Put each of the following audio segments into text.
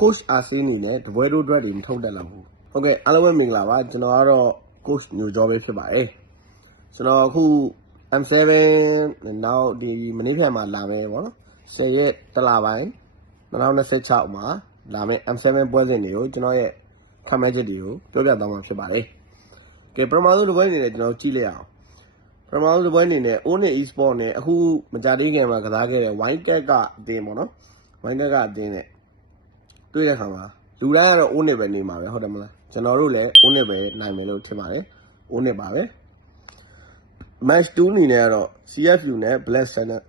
coach အာစီနီနဲ့တပွဲတို့အတွက်တွေမထုတ်တက်လောက်ဘူးဟုတ်ကဲ့အားလုံးပဲမင်္ဂလာပါကျွန်တော်ကတော့ coach ညိုကျော်ပဲဖြစ်ပါတယ်ကျွန်တော်အခု M7 နောက်ဒီမနေ့ဖြန်မှာလာမယ်ပေါ့နော်10ရက်တလပိုင်း2026မှာလာမယ် M7 ပွဲစဉ်တွေကိုကျွန်တော်ရဲ့ခံမှန်းချက်တွေကိုပြောပြသွားမှာဖြစ်ပါတယ်ကဲပထမဆုံးတစ်ပွဲအနေနဲ့ကျွန်တော်ကြည့်လိုက်အောင်ပထမဆုံးတစ်ပွဲအနေနဲ့ Onyx Esport နဲ့အခုမကြသေးခင်မှာကစားခဲ့တဲ့ Winecat ကအတင်းပေါ့နော် Winecat ကအတင်းနဲ့တွေ့တဲ့ခါမှာလူတိုင်းကတော့ Onyx ပဲနေမှာပဲဟုတ်တယ်မလားကျွန်တော်တို့လည်း Onyx ပဲနိုင်မယ်လို့ထင်ပါတယ် Onyx ပါပဲ match 2အနေနဲ့ကတော့ CFU နဲ့ Black Channel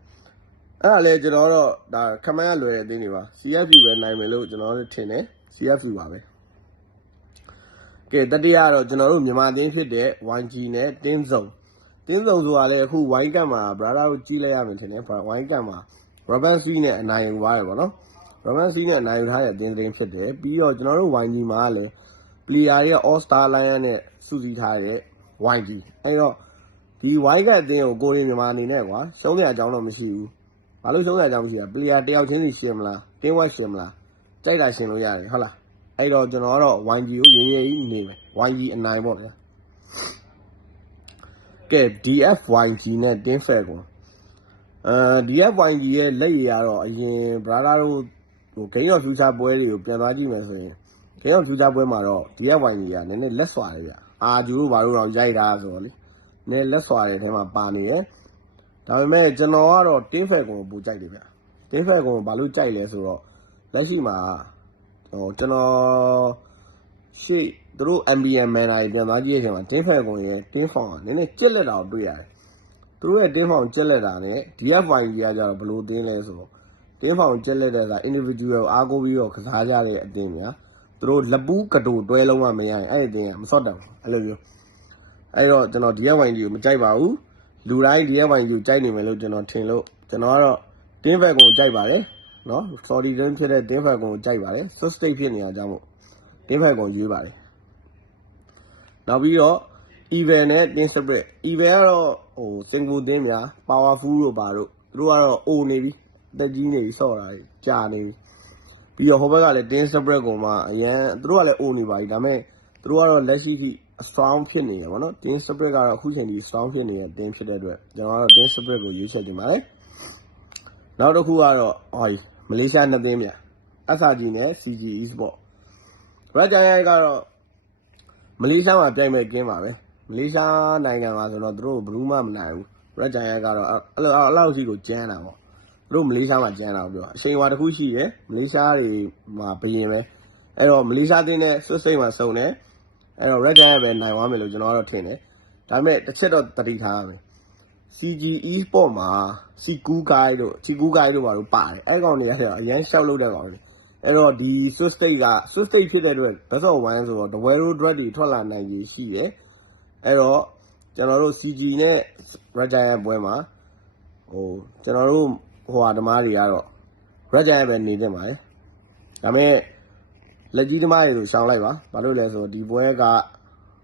အဲ့ဒါလည်းကျွန်တော်တော့ဒါခမန်းရလွယ်တဲ့အသင်းတွေပါ CFU ပဲနိုင်မယ်လို့ကျွန်တော်တို့ထင်တယ် CFU ပါပဲကဲတတိယကတော့ကျွန်တော်တို့မြန်မာအသင်းဖြစ်တဲ့ YG နဲ့ တင်းစုံဆိုတာလည်းအခု Winecat မှာ brother တို့ကြည့်လိုက်ရမယ်ထင်တယ် Winecat မှာ Robin C နဲ့အနိုင်ယူသွားတယ်ပေါ့နော် Robin C နဲ့အနိုင်ယူထားတဲ့အသင်းဖြစ်တယ်ပြီးတော့ကျွန်တော်တို့ YG မှာလည်း player တွေက All Star Lion နဲ့စုစည်းထားတဲ့ YG အဲ့တော့ဒီ Winecat အသင်းကိုကိုယ်ရင်းမြန်မာအနေနဲ့ကွာရှုံးတဲ့အကြောင်းတော့မရှိဘူးဘာလို့ရှုံးတဲ့အကြောင်းမရှိတာ player တယောက်ချင်းစီရှင်းမလား team work ရှင်းမလားကြိုက်တာရှင်းလို့ရတယ်ဟုတ်လားအဲ့တော့ကျွန်တော်ကတော့ YG ကိုရင်းရင်းကြီးနေမယ် YG အနိုင်ပေါ့ဗျာကဲ DFYG နဲ့ Team Fair ကိုDFYG ရဲ့လက်ရည်ကတော့အရင် brother တို့ဟို Game of Future ပွဲတွေကိုပြန်သွားကြည့်မယ်ဆိုရင် Game of Future ပွဲမှာတော့ DFYG ကနည်းနည်းလက်စွာတယ်ဗျအာဂျူတို့ဘာလို့တော့ရိုက်တာဆိုတော့လေနည်းလက်စွာတဲ့ထဲမှာပါနေရယ်ဒါပေမဲ့ကျွန်တော်ကတော့ Team Fair ကိုပူကြိုက်တယ်ဗျ Team Fair ကိုဘာလို့ကြိုက်လဲဆိုတော့လက်ရှိမှာဟိုကျွန်တော်ရှေ့သူတို့ MBN Manner ပြန်သွားကြည့်ရချိန်မှာ Team Fair ကိုရဲ့ Team Form ကနည်းနည်းကျက်လက်တာကိုတွေ့ရတယ်သူတို့ရဲ့ Team Form ကျက်လက်တာနဲ့ DFYG ကကြတော့ဘယ်လိုသင်းလဲဆိုတော့ Team Form ကျက်လက်တဲ့က individual အားကိုးပြီးတော့ကစားကြတဲ့အသင်းများသူတို့လက်ပူးကတူတွဲလုံးဝမရရင်အဲ့ဒီအသင်းကမစော့တယ်အဲ့လိုမျိုးအဲ့တော့ကျွန်တော် DFYG ကိုမကြိုက်ပါဘူးလူတိုင်း DFYG ကိုကြိုက်နေမယ်လို့ကျွန်တော်ထင်လို့ကျွန်တော်ကတော့ Team Fair ကိုကြိုက်ပါတယ်နော် sorry တင်းဖြစ်တဲ့ Team Fair ကိုကြိုက်ပါတယ် soft state ဖြစ်နေတာကြောင့်မို့ Team Fair ကိုရွေးပါတယ်နောက်ပြီးတော့ Evil နဲ့ Team Spirit Evil ကတော့ဟို single တင်းများ powerful တို့ပါတို့သူတို့ကတော့ O နေပြီတက်ကြီးနေပြီဆော့တာကြာနေပြီပြီးတော့ဟိုဘက်ကလည်း Team Spirit ကိုမှအရန်သူတို့ကလည်း O နေပါပြီဒါပေမဲ့သူတို့ကတော့လက်ရှိထိ strong ဖြစ်နေတယ်ဗောနော် Team Spirit ကတော့အခုချိန်ထိ strong ဖြစ်နေတဲ့ team ဖြစ်တဲ့အတွက်ကျွန်တော်ကတော့ Team Spirit ကိုရွေးချယ်တင်ပါတယ်နောက်တစ်ခုကတော့မလေးရှားနှစ်သင်းဗျ SRG နဲ့ CG Esport Red Giant ကတော့မလေးရှားမှာပြိုင်မဲ့ကင်းပါပဲမလေးရှားနိုင်ငံမှာဆိုတော့သူတို့ဘယ်သူမှမနိုင်ဘူး Red Giant ကတော့အဲ့လောက်စီကိုကျန်းတာပေါ့သူတို့မလေးရှားမှာကျန်းတာပြောအချိန်ဝါတစ်ခုရှိတယ်မလေးရှားတွေမှာဘယင်ပဲအဲ့တော့မလေးရှားတင်းနဲ့ဆွတ်စိတ်မှာစုံတယ်အဲ့တော့ Red Giant ပဲနိုင်သွားမယ်လို့ကျွန်တော်ကတော့ထင်တယ်ဒါပေမဲ့တစ်ချက်တော့တတိထားရမယ် CG Esport မှာ Siku Guy တို့ဘာလို့ပါတယ်အဲ့ကောင်တွေကတော့အရန်ရှောက်လုပ်တဲ့ကောင်တွေအဲ့တော့ဒီ Swiss State ဖြစ်တဲ့အတွက် Best of 1ဆိုတော့ The World Drug တွေထွက်လာနိုင်ကြီးရှိတယ်အဲ့တော့ကျွန်တော်တို့ CG နဲ့ Red Giant ပွဲမှာဟိုကျွန်တော်တို့ဟိုဟာဓမားတွေကတော့ Red Giant ပဲနေတင်ပါတယ်ဒါပေမဲ့လက်ကြီးဓမားတွေဆိုရှောင်းလိုက်ပါဘာလို့လဲဆိုတော့ဒီပွဲက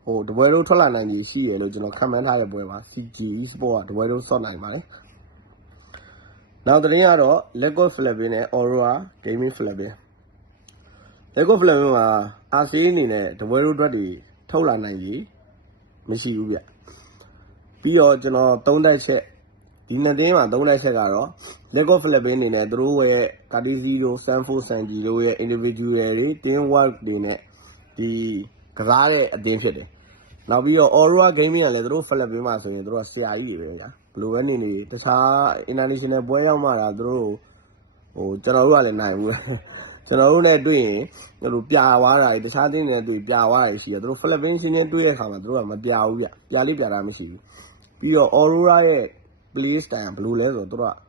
ဟိုတပွဲလုံးထွက်လာနိုင်ကြီးရှိရလို့ကျွန်တော်ခံမှန်းထားတဲ့ပွဲပါ CG Sport ကတပွဲလုံးဆော့နိုင်ပါတယ်နောက်တဲ့ရင်ကတော့ Liquid Philippines နဲ့ Aurora Gaming Philippines Liquid Philippines မှာ RCA အနေနဲ့တပွဲလုံးအတွက်တွေထုတ်လာနိုင်ကြီးမရှိဘူးဗျပြီးတော့ကျွန်တော်3တိုက်ချက်ဒီနှစ်တင်းမှာ3တိုက်ချက်ကတော့ Liquid Philippines အနေနဲ့သူတို့ရဲ့ Cartesi တို့ Sanford Sanji တို့ရဲ့ individual တွေ team work တွေနဲ့ဒီကစားတဲ့အတင်းဖြစ်တယ်နောက်ပြီးတော့ Aurora Gaming ကလည်းသူတို့ Philippines မှာဆိုရင်သူတို့ကဆရာကြီးတွေပဲညာဘလိုပဲနေတခြား international ပွဲရောက်မှတာသူတို့ဟိုကျွန်တော်တို့ကလည်းနိုင်ဘူးကျွန်တော်တို့နဲ့တွေ့ရင်သူပြာသွားတာတခြားတင်းတွေနဲ့တွေ့ပြာသွားတာရှိတယ်သူတို့ Philippines ချင်းချင်းတွေ့တဲ့အခါမှာသူတို့ကမပြဘူးဗျပြာလေးပြာတာမရှိဘူးပြီးတော့ Aurora ရဲ့ play style ဘယ်လိုလဲဆိုတော့သူတို့က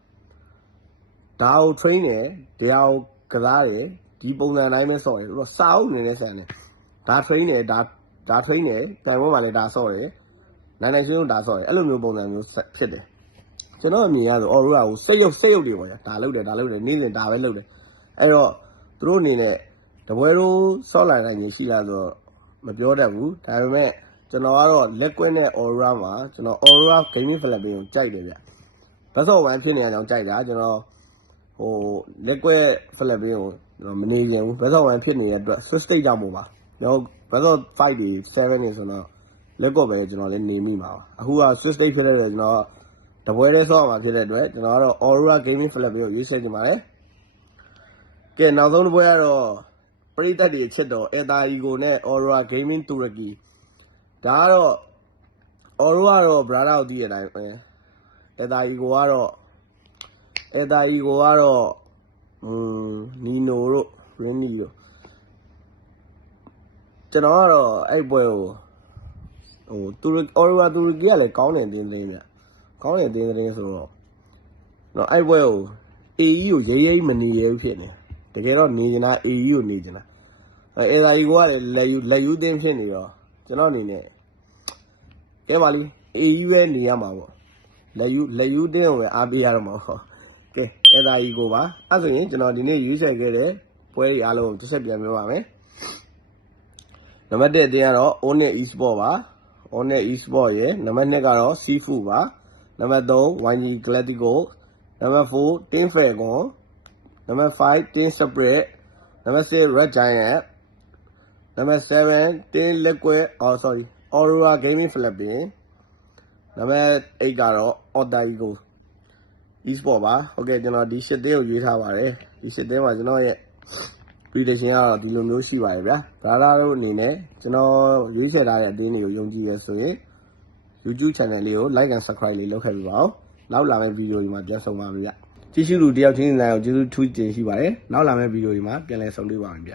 ဒါကို train တယ်ဒါကိုကစားတယ်ဒီပုံစံတိုင်းပဲဆော့တယ်သူတို့စာအုပ်နေနဲ့ဆန်တယ်ဒါ train တယ်ဒါ train တယ်တိုင်ပွဲမှာလည်းဒါဆော့တယ်နိုင်ရှင်းလို့ဒါဆော့တယ်အဲ့လိုမျိုးပုံစံမျိုးဖြစ်တယ်ကျွန်တော်အမြင်ရဆို Aurora ကိုစိတ်ရုပ်တွေပေါ့ညာဒါလုပ်တယ်နေ့စဉ်ဒါပဲလုပ်တယ်အဲ့တော့သူတို့အနေနဲ့တပွဲလုံးဆော့လာနိုင်ရင်ရှိလားဆိုတော့မပြောတတ်ဘူးဒါပေမဲ့ကျွန်တော်ကတော့ Liquid နဲ့ Aurora မှာကျွန်တော် Aurora Gaming Philippines ကိုကြိုက်တယ်ဗျဘတ်ဆော့1ဖြစ်နေတဲ့အကြောင်းကြိုက်တာကျွန်တော်ဟို Liquid Philippines ကို မနေခင်ဘူးဘက်ဆော့1ဖြစ်နေတဲ့အတွက် switch state ကြောင့်မို့ပါကျွန်တော်ဘက်ဆော့5တွေ7တွေဆိုတော့လက်ကော့ပဲကျွန်တော်လည်းနေမိမှာပါအခုက switch state ဖြစ်တဲ့အတွက်ကျွန်တော်တပွဲလေးဆော့မှာဖြစ်တဲ့အတွက်ကျွန်တော်ကတော့ Aurora Gaming Flip ကိုရွေးချယ်နေပါတယ်ကဲနောက်ဆုံးတစ်ပွဲကတော့ပရိသတ်တွေချစ်တော့ Eta Ego နဲ့ Aurora Gaming Turkey ဒါကတော့ Aurora တော့ brother ကိုသိရတဲ့အတိုင်းပဲ Eta Ego ကတော့နီနိုတို့ရင်းနီတို့ကျွန်တော်ကတော့အဲ့ပွဲကိုAurora Turkey ကလည်းကောင်းတယ်တင်းတင်းဗျကောင်းတယ်တင်းတင်းဆိုတော့အဲ့ပွဲကို AE ကိုရိမ့်မနေရဘူးဖြစ်နေတကယ်တော့နေနေတာ AE ကိုနေနေတာEta Ego ကလည်းလက်ယူတင်းဖြစ်နေတော့ကျွန်တော်အနေနဲ့ကဲပါလီ AE ပဲနေရမှာပေါ့လက်ယူတင်းကိုပဲအားပေးရတော့မှာပေါ့ကဲEta Egoပါအဲ့ဆိုရင်ကျွန်တော်ဒီနေ့ရွေးချယ်ခဲ့တဲ့ပွဲတွေအားလုံးတစ်ဆက်ပြန်ပြောပါမယ်နံပါတ်1အတင်းကတော့ Onyx Esport ပါ Onyx Esport ရယ်နံပါတ်2ကတော့ Seafood ပါနံပါတ်3 YG Galactico နံပါတ်4 Team Falcon နံပါတ်5 Team Spirit နံပါတ်6 Red Giant နံပါတ်7 Team Liquid Aurora Gaming Philippines နံပါတ်8ကတော့ Eta Ego Esport ပါဟုတ်ကဲ့ကျွန်တော်ဒီ8တင်းကိုရွေးထားပါတယ်ဒီ8တင်းမှာကျွန်တော်ရဲ့ prediction ကတော့ဒီလိုမျိုးရှိပါတယ်ဗျာဒါတို့အနေနဲ့ကျွန်တော်ရွေးချယ်ထားတဲ့အတင်းတွေကိုယုံကြည်ရဆိုရင် YouTube channel လေးကို like and subscribe လေးလုပ်ခဲ့ပြပါဦးနောက်လာမယ့်ဗီဒီယိုဒီမှာပြန်ဆုံပါမယ်ဗျကြည့်ရှုသူတယောက်ချင်းစီတိုင်းကိုကျေးဇူးထူးတင်ရှိပါတယ်နောက်လာမယ့်ဗီဒီယိုဒီမှာပြန်လည်ဆုံတွေ့ပါမယ်ဗျ